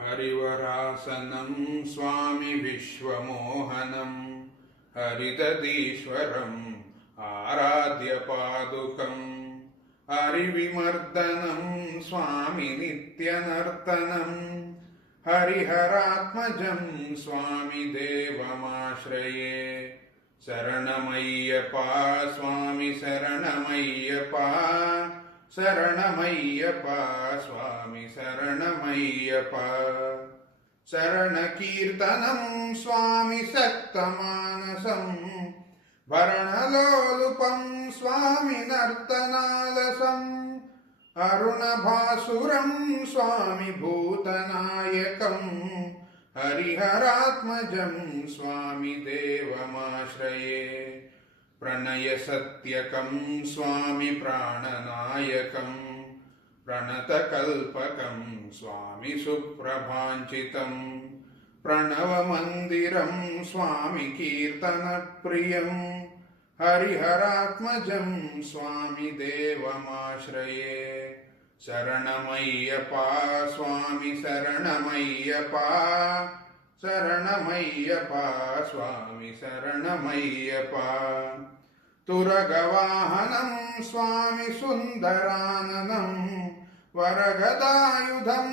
हरिवरासनं स्वामी विश्वमोहनं हरिदधीश्वरम् आराध्यपादुकम् हरिविमर्दनं स्वामी नित्यनर्तनं हरिहरात्मजं स्वामी देवमाश्रये शरणमय्यप्पा स्वामी शरणमय्यप्पा शरणमय्यप्पा स्वामी शरणमय्यप्पा शरणकीर्तनं स्वामी सक्तमानसं भरणलोलुपं स्वामी नर्तनालसम् अरुणभासुरं स्वामी भूतनायकं हरिहरात्मजं स्वामी देवमाश्रये प्रणयसत्यकं स्वामी प्राणनायकं प्रणतकल्पकं स्वामी सुप्रभाञ्चितं प्रणवमन्दिरं स्वामी कीर्तनप्रियं हरिहरात्मजं स्वामी देवमाश्रये शरणमय्यप्पा स्वामी शरणमय्यप्पा शरणमय्यप्पा स्वामी शरणमय्यप्पा तुरगवाहनं स्वामी सुन्दराननं वरगदायुधं